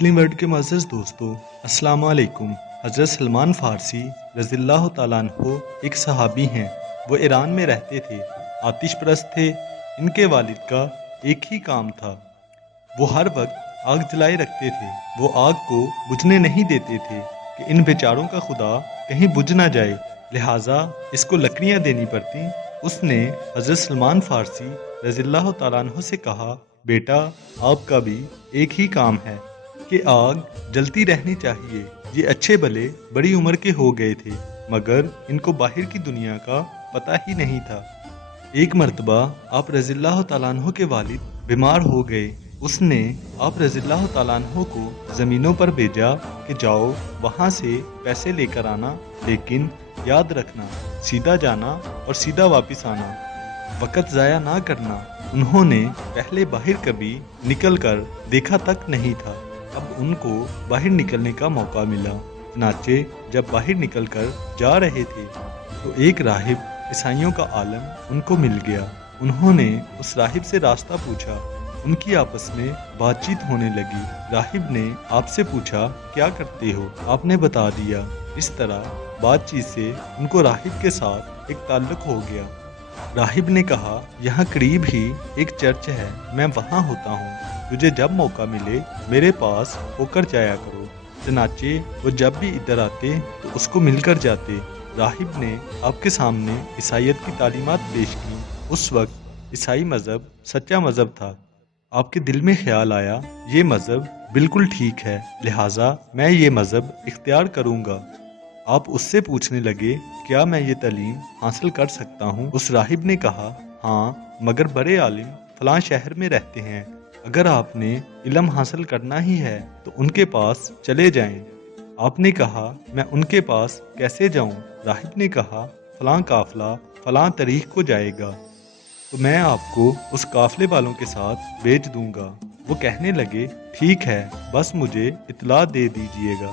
Muslim world کے معزز دوستو، السلام علیکم۔ حضرت سلمان فارسی رضی اللہ تعالیٰ عنہ ایک صحابی ہیں۔ وہ ایران میں رہتے تھے، آتش پرست تھے۔ ان کے والد کا ایک ہی کام تھا، وہ ہر وقت آگ جلائے رکھتے تھے۔ وہ آگ کو بجھنے نہیں دیتے تھے کہ ان بیچاروں کا خدا کہیں بجھ نہ جائے، لہٰذا اس کو لکڑیاں دینی پڑتیں۔ اس نے حضرت سلمان فارسی رضی اللہ تعالیٰ عنہ سے کہا، بیٹا آپ کا بھی ایک ہی کام ہے کہ آگ جلتی رہنی چاہیے۔ یہ اچھے بھلے بڑی عمر کے ہو گئے تھے، مگر ان کو باہر کی دنیا کا پتہ ہی نہیں تھا۔ ایک مرتبہ آپ رضی اللہ تعالیٰ عنہ کے والد بیمار ہو گئے۔ اس نے آپ رضی اللہ تعالیٰ عنہ کو زمینوں پر بھیجا کہ جاؤ وہاں سے پیسے لے کر آنا، لیکن یاد رکھنا سیدھا جانا اور سیدھا واپس آنا، وقت ضائع نہ کرنا۔ انہوں نے پہلے باہر کبھی نکل کر دیکھا تک نہیں تھا، اب ان کو باہر نکلنے کا موقع ملا۔ چنانچہ جب باہر نکل کر جا رہے تھے تو ایک راہب عیسائیوں کا عالم ان کو مل گیا۔ انہوں نے اس راہب سے راستہ پوچھا، ان کی آپس میں بات چیت ہونے لگی۔ راہب نے آپ سے پوچھا کیا کرتے ہو؟ آپ نے بتا دیا۔ اس طرح بات چیت سے ان کو راہب کے ساتھ ایک تعلق ہو گیا۔ راہب نے کہا، یہاں قریب ہی ایک چرچ ہے، میں وہاں ہوتا ہوں، تجھے جب موقع ملے میرے پاس ہو کر جایا کرو۔ چنانچہ وہ جب بھی ادھر آتے تو اس کو مل کر جاتے۔ راہب نے آپ کے سامنے عیسائیت کی تعلیمات پیش کی۔ اس وقت عیسائی مذہب سچا مذہب تھا۔ آپ کے دل میں خیال آیا، یہ مذہب بالکل ٹھیک ہے، لہٰذا میں یہ مذہب اختیار کروں گا۔ آپ اس سے پوچھنے لگے، کیا میں یہ تعلیم حاصل کر سکتا ہوں؟ اس راہب نے کہا، ہاں، مگر بڑے عالم فلاں شہر میں رہتے ہیں، اگر آپ نے علم حاصل کرنا ہی ہے تو ان کے پاس چلے جائیں۔ آپ نے کہا، میں ان کے پاس کیسے جاؤں؟ راہب نے کہا، فلاں قافلہ فلاں تاریخ کو جائے گا تو میں آپ کو اس قافلے والوں کے ساتھ بھیج دوں گا۔ وہ کہنے لگے، ٹھیک ہے، بس مجھے اطلاع دے دیجیے گا،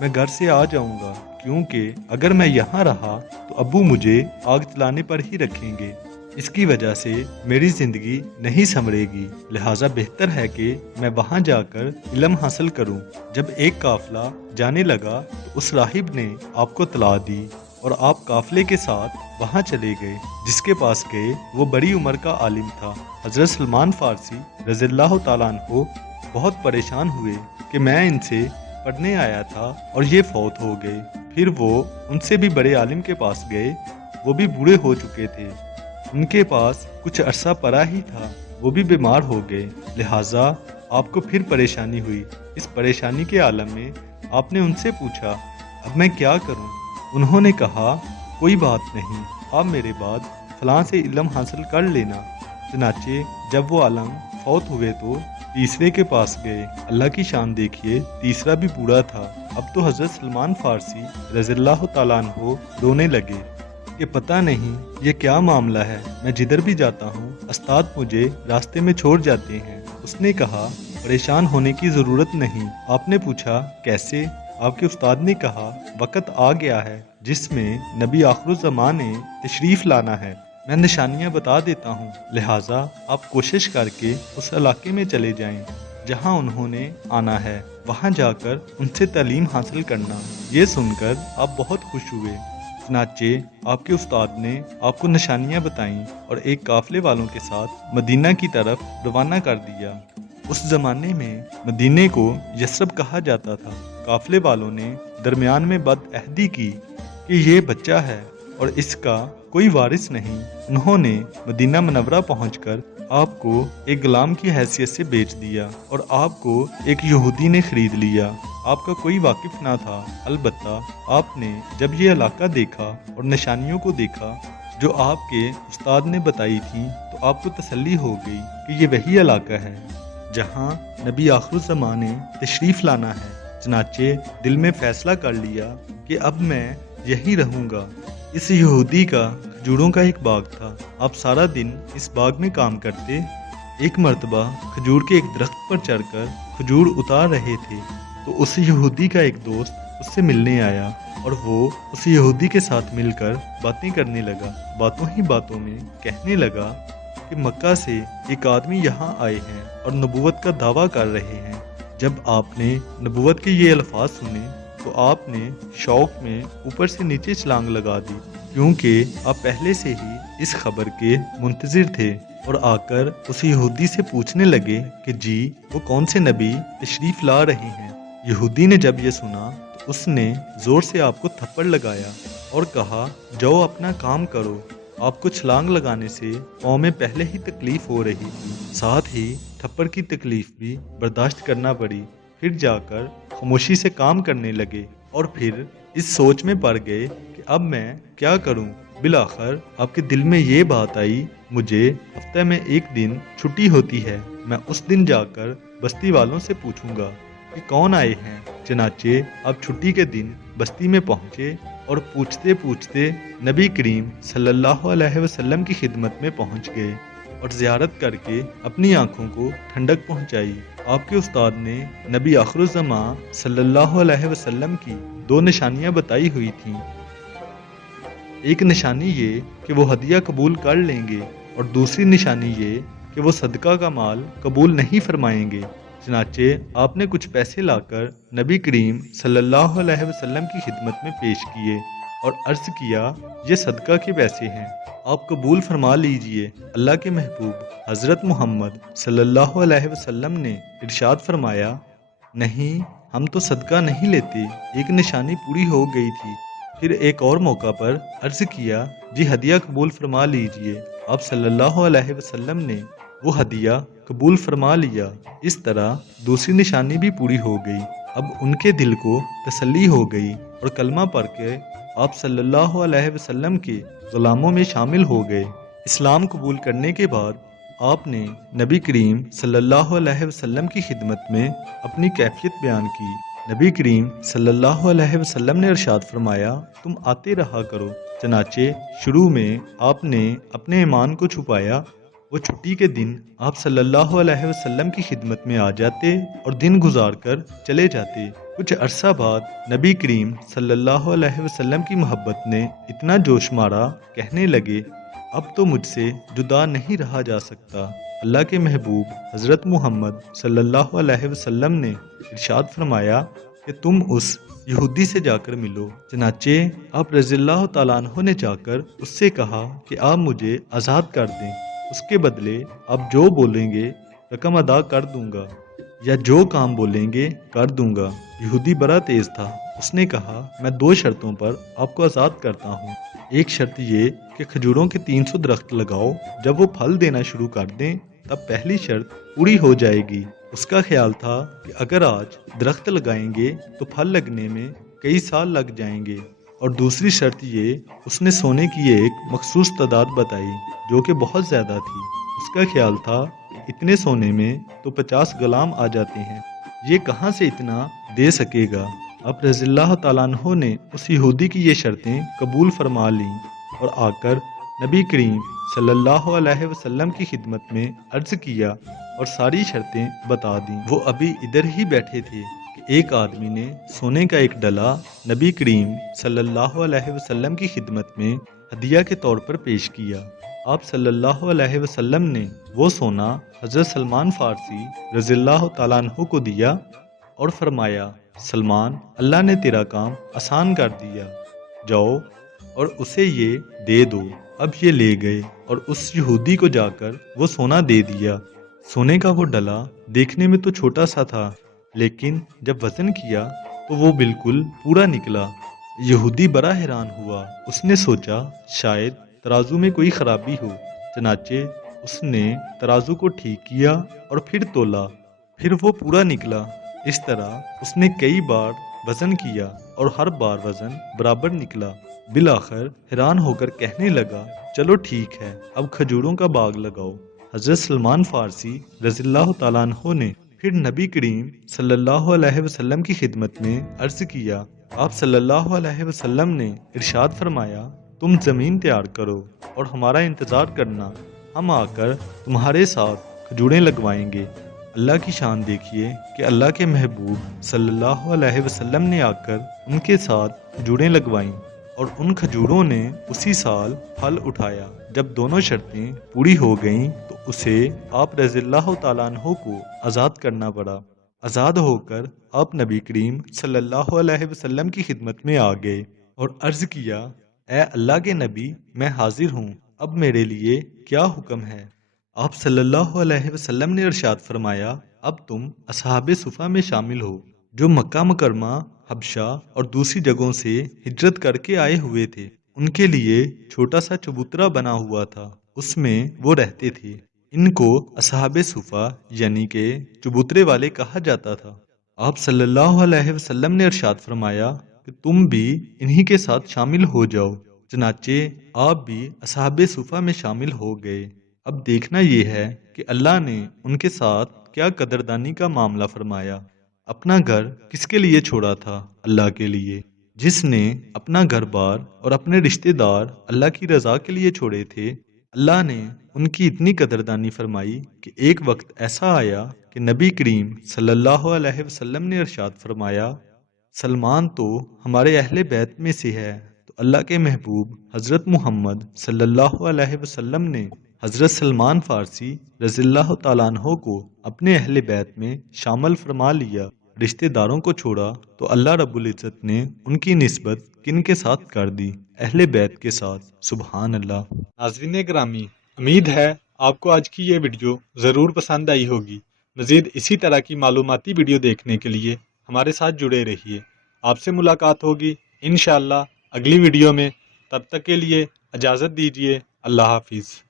میں گھر سے آ جاؤں گا، کیونکہ اگر میں یہاں رہا تو ابو مجھے آگ جلانے پر ہی رکھیں گے، اس کی وجہ سے میری زندگی نہیں سنورے گی، لہٰذا بہتر ہے کہ میں وہاں جا کر علم حاصل کروں۔ جب ایک قافلہ جانے لگا تو اس راہب نے آپ کو اطلاع دی اور آپ قافلے کے ساتھ وہاں چلے گئے۔ جس کے پاس گئے وہ بڑی عمر کا عالم تھا۔ حضرت سلمان فارسی رضی اللہ تعالیٰ عنہ بہت پریشان ہوئے کہ میں ان سے پڑھنے آیا تھا اور یہ فوت ہو گئے۔ پھر وہ ان سے بھی بڑے عالم کے پاس گئے، وہ بھی بوڑھے ہو چکے تھے، ان کے پاس کچھ عرصہ پڑا ہی تھا، وہ بھی بیمار ہو گئے، لہٰذا آپ کو پھر پریشانی ہوئی۔ اس پریشانی کے عالم میں آپ نے ان سے پوچھا، اب میں کیا کروں؟ انہوں نے کہا، کوئی بات نہیں، آپ میرے بعد فلاں سے علم حاصل کر لینا۔ چنانچہ جب وہ عالم فوت ہوئے تو تیسرے کے پاس گئے۔ اللہ کی شان دیکھیے، تیسرا بھی بوڑھا تھا۔ اب تو حضرت سلمان فارسی رضی اللہ تعالیٰ عنہ رونے لگے کہ پتہ نہیں یہ کیا معاملہ ہے، میں جدھر بھی جاتا ہوں استاد مجھے راستے میں چھوڑ جاتے ہیں۔ اس نے کہا، پریشان ہونے کی ضرورت نہیں۔ آپ نے پوچھا، کیسے؟ آپ کے استاد نے کہا، وقت آ گیا ہے جس میں نبی آخر الزمان نے تشریف لانا ہے، میں نشانیاں بتا دیتا ہوں، لہٰذا آپ کوشش کر کے اس علاقے میں چلے جائیں جہاں انہوں نے آنا ہے، وہاں جا کر ان سے تعلیم حاصل کرنا۔ یہ سن کر آپ بہت خوش ہوئے۔ چنانچہ آپ کے استاد نے آپ کو نشانیاں بتائیں اور ایک قافلے والوں کے ساتھ مدینہ کی طرف روانہ کر دیا۔ اس زمانے میں مدینے کو یثرب کہا جاتا تھا۔ قافلے والوں نے درمیان میں بد عہدی کی کہ یہ بچہ ہے اور اس کا کوئی وارث نہیں۔ انہوں نے مدینہ منورہ پہنچ کر آپ کو ایک غلام کی حیثیت سے بیچ دیا اور آپ کو ایک یہودی نے خرید لیا۔ آپ کا کوئی واقف نہ تھا، البتہ آپ نے جب یہ علاقہ دیکھا اور نشانیوں کو دیکھا جو آپ کے استاد نے بتائی تھیں تو آپ کو تسلی ہو گئی کہ یہ وہی علاقہ ہے جہاں نبی آخر الزمان نے تشریف لانا ہے۔ چنانچہ دل میں فیصلہ کر لیا کہ اب میں یہیں رہوں گا۔ اس یہودی کا کھجوروں کا ایک باغ تھا، آپ سارا دن اس باغ میں کام کرتے۔ ایک مرتبہ کھجور کے ایک درخت پر چڑھ کر کھجور اتار رہے تھے تو اس یہودی کا ایک دوست اس سے ملنے آیا اور وہ اس یہودی کے ساتھ مل کر باتیں کرنے لگا۔ باتوں ہی باتوں میں کہنے لگا کہ مکہ سے ایک آدمی یہاں آئے ہیں اور نبوت کا دعویٰ کر رہے ہیں، جب آپ نے نبوت کے یہ الفاظ سنے تو آپ نے شوق میں اوپر سے نیچے چھلانگ لگا دی، کیونکہ آپ پہلے سے ہی اس خبر کے منتظر تھے، اور آ کر اس یہودی سے پوچھنے لگے کہ جی وہ کون سے نبی تشریف لا رہے ہیں۔ یہودی نے جب یہ سنا تو اس نے زور سے آپ کو تھپڑ لگایا اور کہا جاؤ اپنا کام کرو۔ آپ کو چھلانگ لگانے سے پاؤں میں پہلے ہی تکلیف ہو رہی تھی، ساتھ ہی تھپڑ کی تکلیف بھی برداشت کرنا پڑی۔ پھر جا کر خاموشی سے کام کرنے لگے اور پھر اس سوچ میں پڑ گئے کہ اب میں کیا کروں۔ بالآخر آپ کے دل میں یہ بات آئی، مجھے ہفتہ میں ایک دن چھٹی ہوتی ہے، میں اس دن جا کر بستی والوں سے پوچھوں گا کہ کون آئے ہیں۔ چنانچہ آپ چھٹی کے دن بستی میں پہنچے اور پوچھتے پوچھتے نبی کریم صلی اللہ علیہ وسلم کی خدمت میں پہنچ گئے اور زیارت کر کے اپنی آنکھوں کو ٹھنڈک پہنچائی۔ آپ کے استاد نے نبی آخر الزماں صلی اللہ علیہ وسلم کی 2 نشانیاں بتائی ہوئی تھیں۔ ایک نشانی یہ کہ وہ ہدیہ قبول کر لیں گے اور دوسری نشانی یہ کہ وہ صدقہ کا مال قبول نہیں فرمائیں گے۔ چنانچہ آپ نے کچھ پیسے لا کر نبی کریم صلی اللہ علیہ وسلم کی خدمت میں پیش کیے اور عرض کیا یہ صدقہ کے پیسے ہیں، آپ قبول فرما لیجئے۔ اللہ کے محبوب حضرت محمد صلی اللہ علیہ وسلم نے ارشاد فرمایا نہیں، ہم تو صدقہ نہیں لیتے۔ ایک نشانی پوری ہو گئی تھی۔ پھر ایک اور موقع پر عرض کیا جی ہدیہ قبول فرما لیجئے۔ آپ صلی اللہ علیہ وسلم نے وہ ہدیہ قبول فرما لیا۔ اس طرح دوسری نشانی بھی پوری ہو گئی۔ اب ان کے دل کو تسلی ہو گئی اور کلمہ پڑھ کے آپ صلی اللہ علیہ وسلم کے غلاموں میں شامل ہو گئے۔ اسلام قبول کرنے کے بعد آپ نے نبی کریم صلی اللہ علیہ وسلم کی خدمت میں اپنی کیفیت بیان کی۔ نبی کریم صلی اللہ علیہ وسلم نے ارشاد فرمایا تم آتے رہا کرو۔ چنانچہ شروع میں آپ نے اپنے ایمان کو چھپایا۔ وہ چھٹی کے دن آپ صلی اللہ علیہ وسلم کی خدمت میں آ جاتے اور دن گزار کر چلے جاتے۔ کچھ عرصہ بعد نبی کریم صلی اللہ علیہ وسلم کی محبت نے اتنا جوش مارا، کہنے لگے اب تو مجھ سے جدا نہیں رہا جا سکتا۔ اللہ کے محبوب حضرت محمد صلی اللہ علیہ وسلم نے ارشاد فرمایا کہ تم اس یہودی سے جا کر ملو۔ چنانچہ آپ رضی اللہ تعالیٰ عنہ نے جا کر اس سے کہا کہ آپ مجھے آزاد کر دیں، اس کے بدلے آپ جو بولیں گے رقم ادا کر دوں گا، یا جو کام بولیں گے کر دوں گا۔ یہودی بڑا تیز تھا، اس نے کہا میں 2 شرطوں پر آپ کو آزاد کرتا ہوں۔ ایک شرط یہ کہ کھجوروں کے 300 درخت لگاؤ، جب وہ پھل دینا شروع کر دیں تب پہلی شرط پوری ہو جائے گی۔ اس کا خیال تھا کہ اگر آج درخت لگائیں گے تو پھل لگنے میں کئی سال لگ جائیں گے، اور دوسری شرط یہ اس نے سونے کی ایک مخصوص تعداد بتائی جو کہ بہت زیادہ تھی۔ اس کا خیال تھا کہ اتنے سونے میں تو 50 غلام آ جاتے ہیں، یہ کہاں سے اتنا دے سکے گا۔ اب رضی اللہ تعالیٰ عنہ نے اس یہودی کی یہ شرطیں قبول فرما لیں اور آ کر نبی کریم صلی اللہ علیہ وسلم کی خدمت میں عرض کیا اور ساری شرطیں بتا دیں۔ وہ ابھی ادھر ہی بیٹھے تھے کہ ایک آدمی نے سونے کا ایک ڈلا نبی کریم صلی اللہ علیہ وسلم کی خدمت میں ہدیہ کے طور پر پیش کیا۔ آپ صلی اللہ علیہ وسلم نے وہ سونا حضرت سلمان فارسی رضی اللہ تعالیٰ عنہ کو دیا اور فرمایا سلمان، اللہ نے تیرا کام آسان کر دیا، جاؤ اور اسے یہ دے دو۔ اب یہ لے گئے اور اس یہودی کو جا کر وہ سونا دے دیا۔ سونے کا وہ ڈلا دیکھنے میں تو چھوٹا سا تھا، لیکن جب وزن کیا تو وہ بالکل پورا نکلا۔ یہودی بڑا حیران ہوا، اس نے سوچا شاید ترازو میں کوئی خرابی ہو۔ چنانچہ اس نے ترازو کو ٹھیک کیا اور پھر تولا، پھر وہ پورا نکلا۔ اس طرح اس نے کئی بار وزن کیا اور ہر بار وزن برابر نکلا۔ بالآخر حیران ہو کر کہنے لگا چلو ٹھیک ہے، اب کھجوروں کا باغ لگاؤ۔ حضرت سلمان فارسی رضی اللہ تعالیٰ عنہ نے پھر نبی کریم صلی اللہ علیہ وسلم کی خدمت میں عرض کیا۔ آپ صلی اللہ علیہ وسلم نے ارشاد فرمایا تم زمین تیار کرو اور ہمارا انتظار کرنا، ہم آ کر تمہارے ساتھ کھجوریں لگوائیں گے۔ اللہ کی شان دیکھیے کہ اللہ کے محبوب صلی اللہ علیہ وسلم نے آ کر ان کے ساتھ کھجوریں لگوائیں اور ان کھجوروں نے اسی سال پھل اٹھایا۔ جب دونوں شرطیں پوری ہو گئیں تو اسے آپ رضی اللہ تعالیٰ عنہ کو آزاد کرنا پڑا۔ آزاد ہو کر آپ نبی کریم صلی اللہ علیہ وسلم کی خدمت میں آ گئے اور عرض کیا، اے اللہ کے نبی، میں حاضر ہوں، اب میرے لیے کیا حکم ہے؟ آپ صلی اللہ علیہ وسلم نے ارشاد فرمایا، اب تم اصحاب صفا میں شامل ہو جو مکہ مکرمہ، حبشہ اور دوسری جگہوں سے ہجرت کر کے آئے ہوئے تھے۔ ان کے لیے چھوٹا سا چبوترا بنا ہوا تھا، اس میں وہ رہتے تھے۔ ان کو اصحاب صفا یعنی کہ چبوترے والے کہا جاتا تھا۔ آپ صلی اللہ علیہ وسلم نے ارشاد فرمایا کہ تم بھی انہی کے ساتھ شامل ہو جاؤ، چنانچہ آپ بھی اصحاب صفا میں شامل ہو گئے۔ اب دیکھنا یہ ہے کہ اللہ نے ان کے ساتھ کیا قدردانی کا معاملہ فرمایا۔ اپنا گھر کس کے لیے چھوڑا تھا؟ اللہ کے لیے۔ جس نے اپنا گھر بار اور اپنے رشتہ دار اللہ کی رضا کے لیے چھوڑے تھے، اللہ نے ان کی اتنی قدردانی فرمائی کہ ایک وقت ایسا آیا کہ نبی کریم صلی اللہ علیہ وسلم نے ارشاد فرمایا، سلمان تو ہمارے اہل بیت میں سے ہے۔ تو اللہ کے محبوب حضرت محمد صلی اللہ علیہ وسلم نے حضرت سلمان فارسی رضی اللہ تعالیٰ عنہ کو اپنے اہل بیت میں شامل فرما لیا۔ رشتہ داروں کو چھوڑا تو اللہ رب العزت نے ان کی نسبت کن کے ساتھ کر دی؟ اہل بیت کے ساتھ۔ سبحان اللہ۔ ناظرین گرامی، امید ہے آپ کو آج کی یہ ویڈیو ضرور پسند آئی ہوگی۔ مزید اسی طرح کی معلوماتی ویڈیو دیکھنے کے لیے ہمارے ساتھ جڑے رہیے۔ آپ سے ملاقات ہوگی انشاءاللہ اگلی ویڈیو میں۔ تب تک کے لیے اجازت دیجیے۔ اللہ حافظ۔